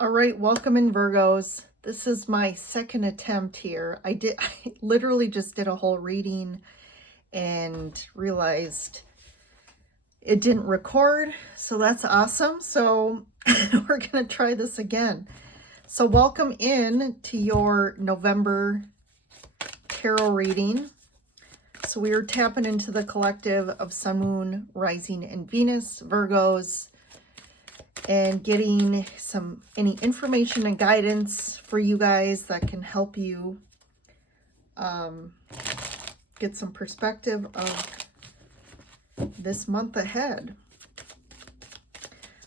All right, welcome in Virgos. This is my second attempt here. I literally just did a whole reading and realized it didn't record, so that's awesome. So we're going to try this again. So welcome in to your November tarot reading. So we are tapping into the collective of Sun, Moon, Rising, and Venus, Virgos, and getting any information and guidance for you guys that can help you get some perspective of this month ahead.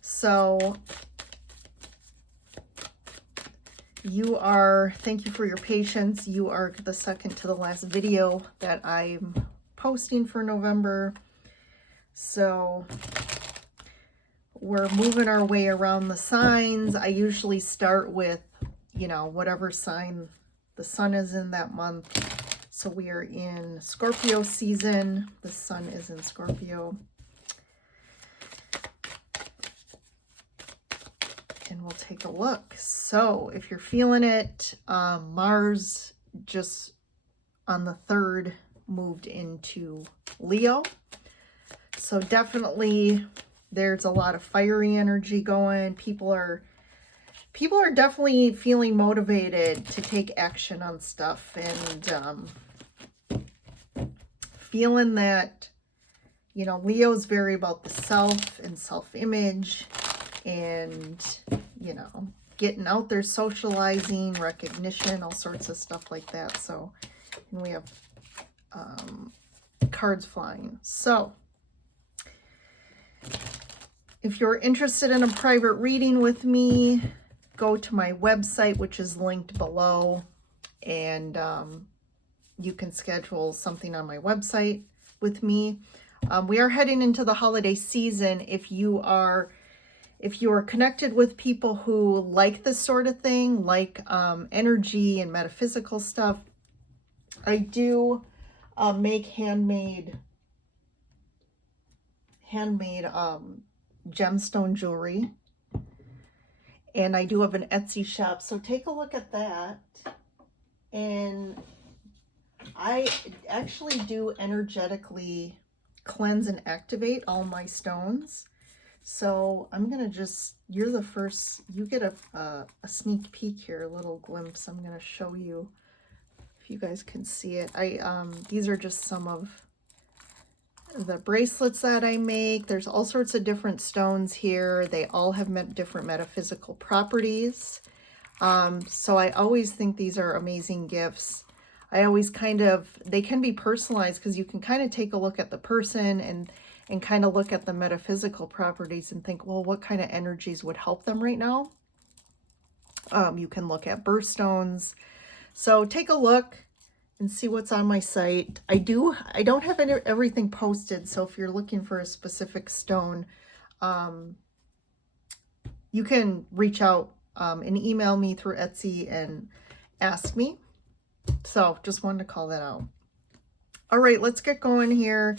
So thank you for your patience. You are the second to the last video that I'm posting for November. So we're moving our way around the signs. I usually start with, whatever sign the sun is in that month. So we are in Scorpio season. The sun is in Scorpio. And we'll take a look. So if you're feeling it, Mars just on the 3rd moved into Leo. So definitely there's a lot of fiery energy going. People are definitely feeling motivated to take action on stuff and feeling that, Leo's very about the self and self-image and, getting out there, socializing, recognition, all sorts of stuff like that. So, and we have cards flying. So if you're interested in a private reading with me, go to my website, which is linked below, and you can schedule something on my website with me. We are heading into the holiday season. If you are connected with people who like this sort of thing, like energy and metaphysical stuff, I do make handmade gemstone jewelry, and I do have an Etsy shop, so take a look at that. And I actually do energetically cleanse and activate all my stones. So I'm gonna you're the first, you get a sneak peek here, a little glimpse. I'm gonna show you if you guys can see it. These are just some of the bracelets that I make. There's all sorts of different stones here. They all have different metaphysical properties. So I always think these are amazing gifts. I always they can be personalized because you can kind of take a look at the person and kind of look at the metaphysical properties and think, well, what kind of energies would help them right now? You can look at birthstones. So take a look and see what's on my site. I don't have everything posted, so if you're looking for a specific stone, you can reach out and email me through Etsy and ask me. So just wanted to call that out. All right, let's get going here.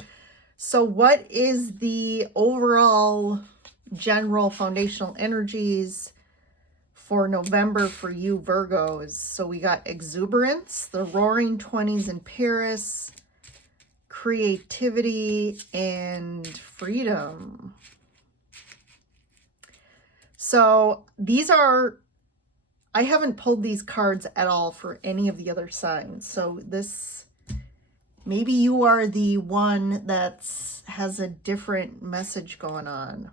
So what is the overall general foundational energies for November for you Virgos? So we got exuberance, the roaring 20s in Paris, creativity, and freedom. So I haven't pulled these cards at all for any of the other signs. So maybe you are the one that has a different message going on.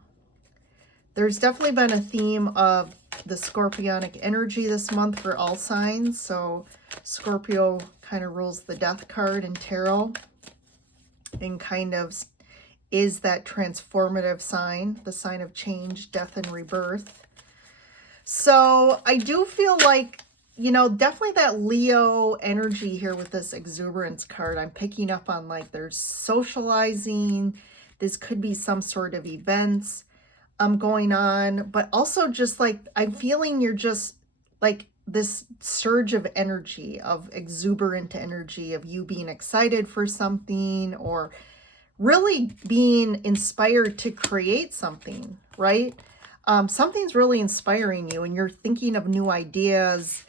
There's definitely been a theme of the scorpionic energy this month for all signs. So Scorpio kind of rules the death card in tarot and kind of is that transformative sign, the sign of change, death, and rebirth. So I do feel like, definitely that Leo energy here with this exuberance card. I'm picking up on there's socializing. This could be some sort of events going on, but also just I'm feeling you're just this surge of energy, of exuberant energy, of you being excited for something or really being inspired to create something, right? something's really inspiring you and you're thinking of new ideas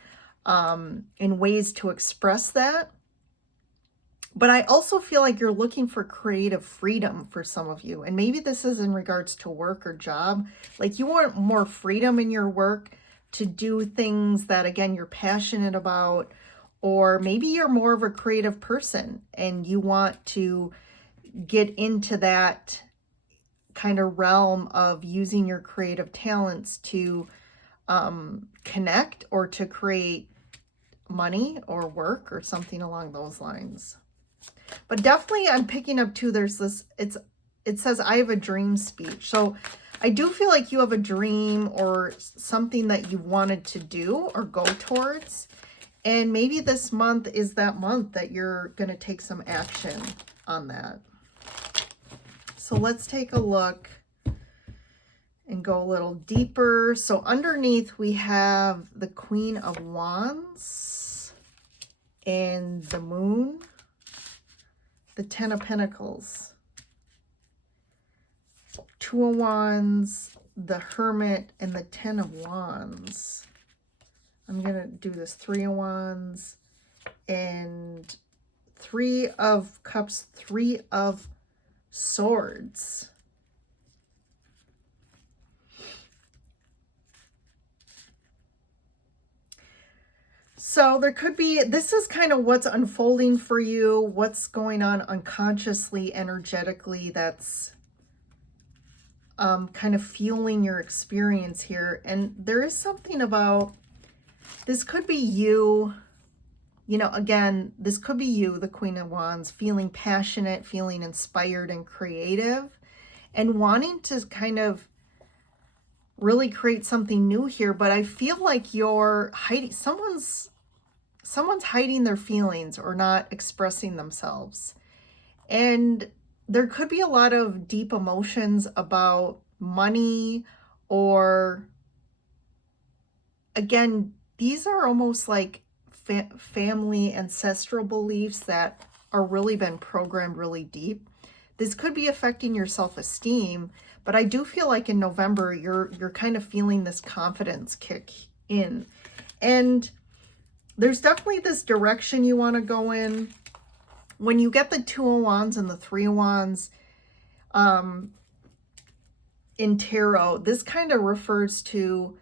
and ways to express that. But I also feel like you're looking for creative freedom for some of you. And maybe this is in regards to work or job. Like you want more freedom in your work to do things that, again, you're passionate about. Or maybe you're more of a creative person and you want to get into that kind of realm of using your creative talents to connect or to create money or work or something along those lines. But definitely I'm picking up too, there's this, it says, I have a dream speech. So I do feel like you have a dream or something that you've wanted to do or go towards. And maybe this month is that month that you're going to take some action on that. So let's take a look and go a little deeper. So underneath we have the Queen of Wands and the Moon, the Ten of Pentacles, Two of Wands, the Hermit, and the Ten of Wands. I'm going to do this Three of Wands and Three of Cups, Three of Swords. So there could be, this is kind of what's unfolding for you, what's going on unconsciously, energetically, that's kind of fueling your experience here. And there is something about, this could be you, you know, again, this could be you, the Queen of Wands, feeling passionate, feeling inspired and creative, and wanting to kind of really create something new here. But I feel like you're hiding, someone's hiding their feelings or not expressing themselves. And there could be a lot of deep emotions about money, or again, these are almost like family ancestral beliefs that are really been programmed really deep. This could be affecting your self-esteem, but I do feel like in November, you're kind of feeling this confidence kick in. And there's definitely this direction you want to go in. When you get the Two of Wands and the Three of Wands in tarot, this kind of refers to,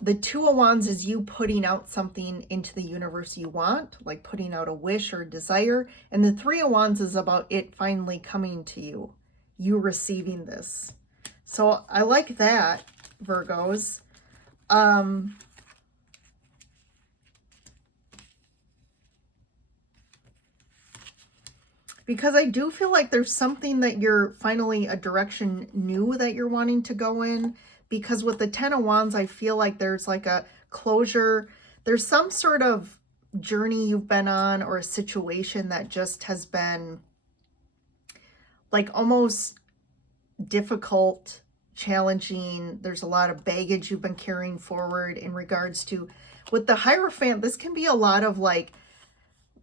the Two of Wands is you putting out something into the universe you want, like putting out a wish or desire. And the Three of Wands is about it finally coming to you, you receiving this. So I like that, Virgos. Because I do feel like there's something that you're finally, a direction new that you're wanting to go in. Because with the Ten of Wands, I feel like there's like a closure. There's some sort of journey you've been on, or a situation that just has been like almost difficult, challenging. There's a lot of baggage you've been carrying forward in regards to, with the Hierophant, this can be a lot of like,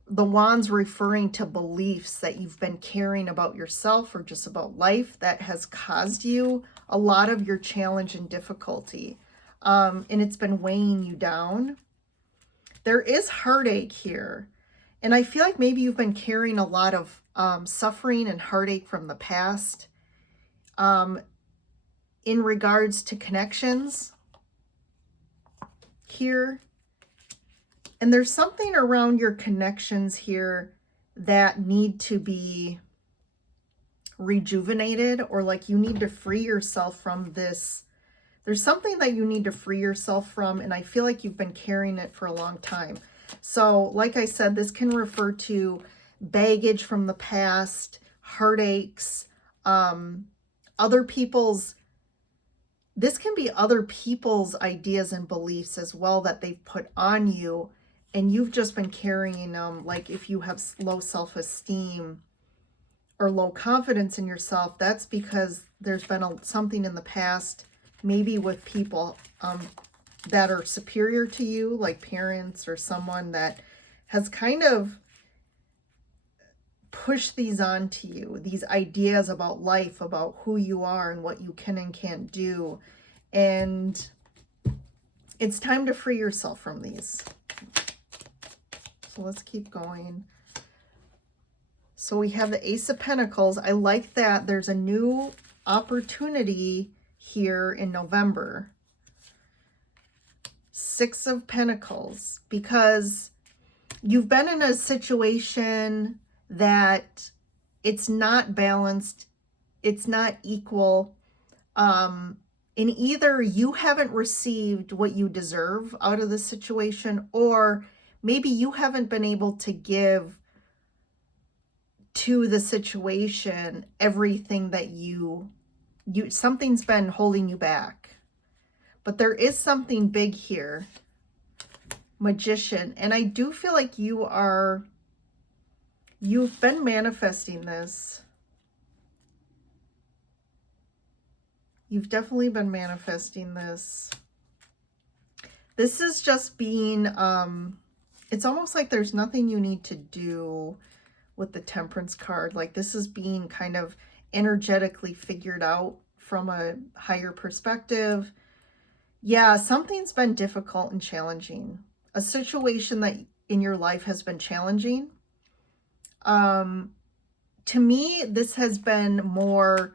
the wands referring to beliefs that you've been carrying about yourself or just about life that has caused you a lot of your challenge and difficulty. And it's been weighing you down. There is heartache here. And I feel like maybe you've been carrying a lot of suffering and heartache from the past in regards to connections here. And there's something around your connections here that need to be rejuvenated, or like you need to free yourself from this. There's something that you need to free yourself from, and I feel like you've been carrying it for a long time. So like I said, this can refer to baggage from the past, heartaches, other people's, this can be other people's ideas and beliefs as well that they've put on you. And you've just been carrying them, like if you have low self-esteem or low confidence in yourself, that's because there's been something in the past, maybe with people that are superior to you, like parents or someone that has kind of pushed these onto you, these ideas about life, about who you are and what you can and can't do. And it's time to free yourself from these. So let's keep going. So we have the Ace of Pentacles. I like that there's a new opportunity here in November. Six of Pentacles, because you've been in a situation that it's not balanced, it's not equal, and either you haven't received what you deserve out of the situation, or maybe you haven't been able to give to the situation everything that you something's been holding you back. But there is something big here. Magician. And I do feel like you've been manifesting this. You've definitely been manifesting this. This is just being, it's almost like there's nothing you need to do with the Temperance card. Like this is being kind of energetically figured out from a higher perspective. Yeah, something's been difficult and challenging. A situation that in your life has been challenging. To me, this has been more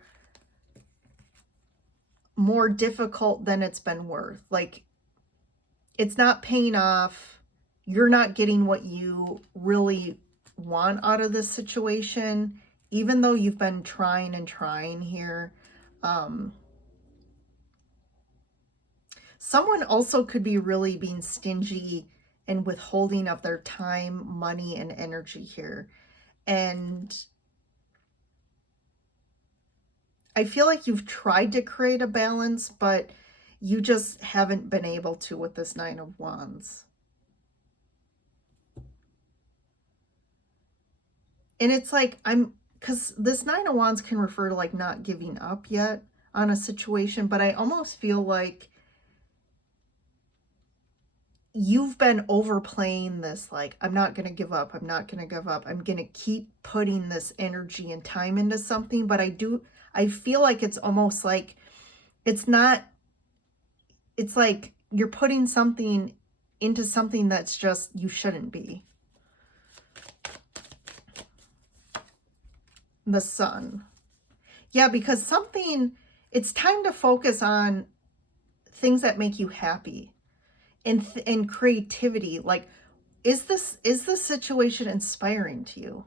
difficult than it's been worth. Like, it's not paying off. You're not getting what you really want out of this situation, even though you've been trying and trying here. Someone also could be really being stingy and withholding of their time, money, and energy here. And I feel like you've tried to create a balance, but you just haven't been able to with this Nine of Wands. And it's like, because this Nine of Wands can refer to like not giving up yet on a situation, but I almost feel like you've been overplaying this, like, I'm not going to give up. I'm not going to give up. I'm going to keep putting this energy and time into something. But I feel like it's almost like it's like you're putting something into something that's just, you shouldn't be. The Sun. Yeah, because it's time to focus on things that make you happy. And creativity. Like, is this situation inspiring to you?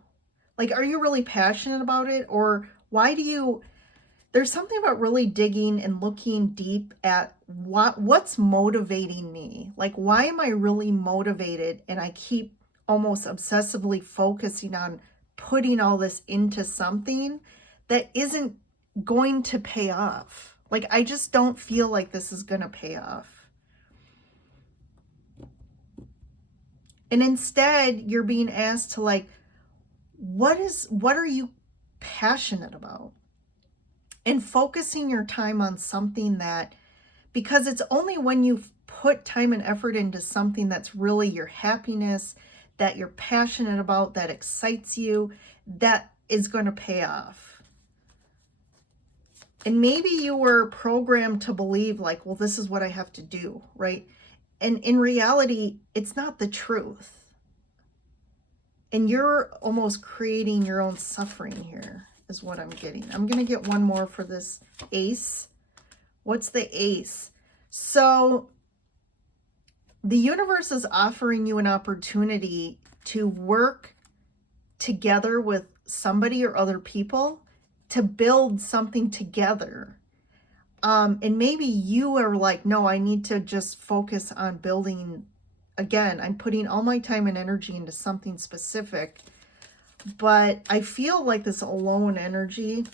Like, are you really passionate about it? Or there's something about really digging and looking deep at what's motivating me. Like, why am I really motivated? And I keep almost obsessively focusing on putting all this into something that isn't going to pay off. Like, I just don't feel like this is going to pay off. And instead, you're being asked to, like, what are you passionate about? And focusing your time on something that, because it's only when you put time and effort into something that's really your happiness, that you're passionate about, that excites you, that is going to pay off. And maybe you were programmed to believe, like, well, this is what I have to do, right? And in reality, it's not the truth. And you're almost creating your own suffering here, is what I'm getting. I'm going to get one more for this Ace. What's the Ace? So the universe is offering you an opportunity to work together with somebody or other people to build something together. And maybe you are like, no, I need to just focus on building. Again, I'm putting all my time and energy into something specific. But I feel like this alone energy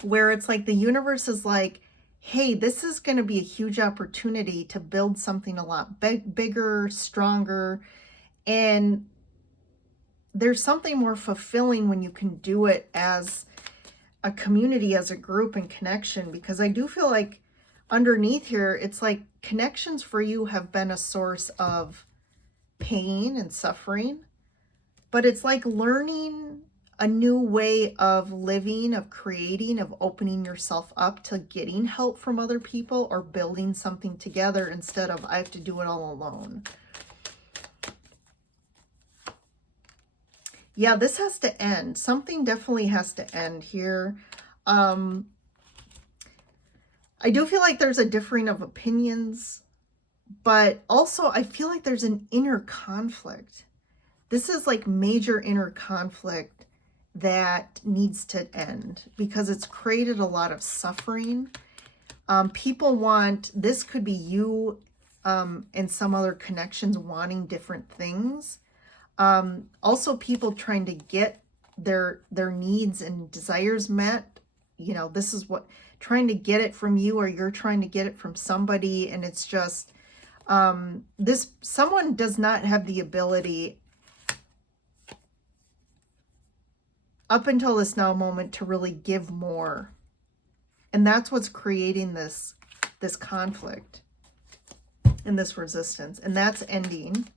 where it's like the universe is like, hey, this is going to be a huge opportunity to build something a lot bigger, stronger. And there's something more fulfilling when you can do it as a community, as a group and connection, because I do feel like underneath here, it's like connections for you have been a source of pain and suffering, but it's like learning a new way of living, of creating, of opening yourself up to getting help from other people or building something together instead of I have to do it all alone. Yeah, this has to end. Something definitely has to end here. I do feel like there's a differing of opinions, but also I feel like there's an inner conflict. This is like major inner conflict that needs to end because it's created a lot of suffering. People want, this could be you and some other connections wanting different things. Also people trying to get their needs and desires met. You know, this is what, trying to get it from you, or you're trying to get it from somebody. And it's just, this, someone does not have the ability up until this now moment to really give more. And that's what's creating this conflict and this resistance. And that's ending.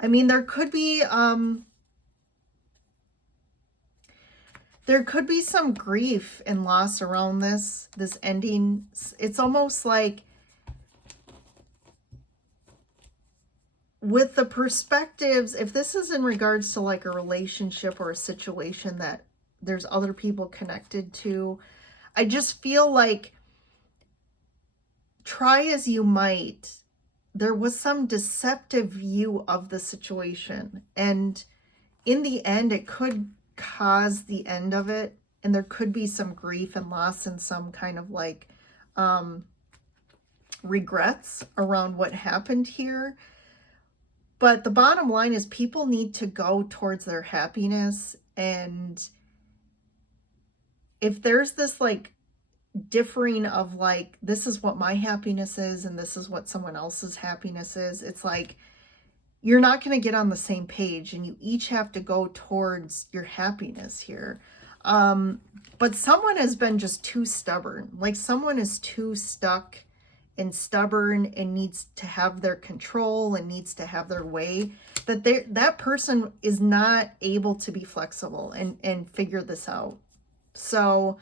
I mean, there could be some grief and loss around this ending. It's almost like with the perspectives, if this is in regards to like a relationship or a situation that there's other people connected to, I just feel like try as you might, there was some deceptive view of the situation. And in the end, it could cause the end of it. And there could be some grief and loss and some kind of like regrets around what happened here. But the bottom line is people need to go towards their happiness. And if there's this like differing of like, this is what my happiness is and this is what someone else's happiness is, it's like you're not going to get on the same page, and you each have to go towards your happiness here. But someone has been just too stubborn. Like someone is too stuck and stubborn and needs to have their control and needs to have their way, that that person is not able to be flexible and figure this out. So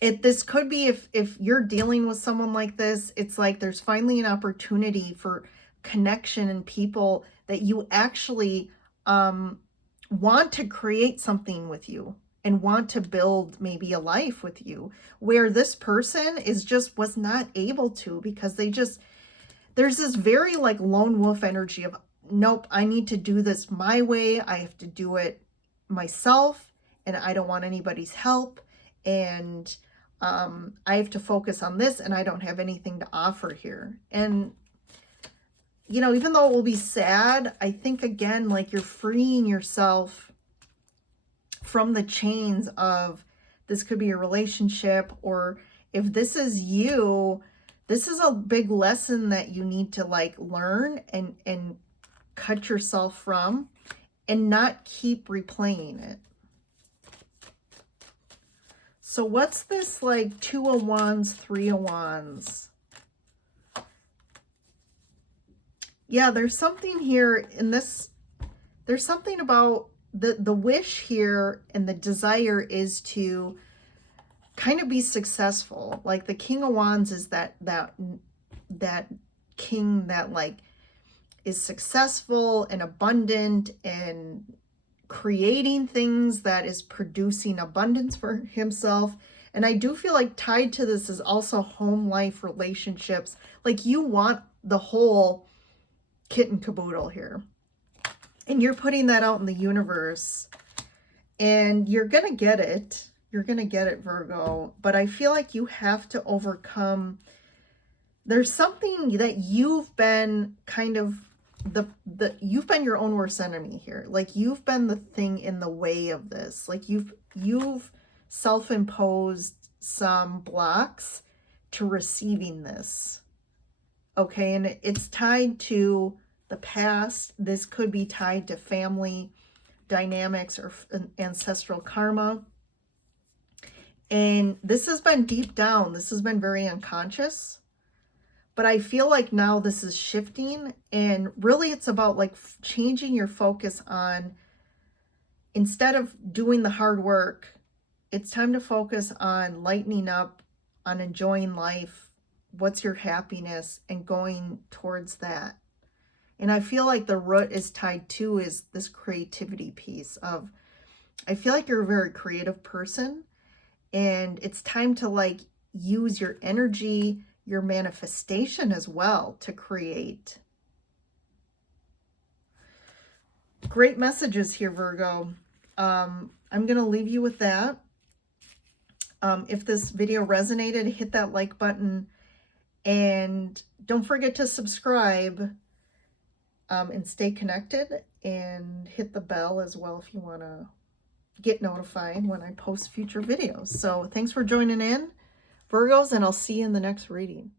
this could be, if you're dealing with someone like this, it's like there's finally an opportunity for connection and people that you actually want to create something with you and want to build maybe a life with you, where this person was not able to, because there's this very like lone wolf energy of, nope, I need to do this my way. I have to do it myself and I don't want anybody's help. And I have to focus on this and I don't have anything to offer here. And, you know, even though it will be sad, I think again, like you're freeing yourself from the chains of, this could be a relationship, or if this is you, this is a big lesson that you need to like learn and cut yourself from and not keep replaying it. So what's this like 2 of Wands, 3 of Wands? Yeah, there's something here in this. There's something about the wish here, and the desire is to kind of be successful. Like the King of Wands is that king that like is successful and abundant and creating things, that is producing abundance for himself. And I do feel like tied to this is also home life, relationships. Like you want the whole kit and caboodle here, and you're putting that out in the universe, and you're gonna get it. You're gonna get it, Virgo. But I feel like you have to overcome, there's something that you've been kind of you've been your own worst enemy here. Like you've been the thing in the way of this. Like you've self-imposed some blocks to receiving this. Okay, and it's tied to the past. This could be tied to family dynamics or ancestral karma. And this has been deep down. This has been very unconscious. But I feel like now this is shifting, and really it's about like changing your focus on, instead of doing the hard work, it's time to focus on lightening up, on enjoying life. What's your happiness, and going towards that. And I feel like the root is tied to is this creativity piece of, I feel like you're a very creative person, and it's time to like use your energy, your manifestation as well to create. Great messages here, Virgo. I'm going to leave you with that. If this video resonated, hit that like button, and don't forget to subscribe, and stay connected, and hit the bell as well if you want to get notified when I post future videos. So thanks for joining in, Virgos, and I'll see you in the next reading.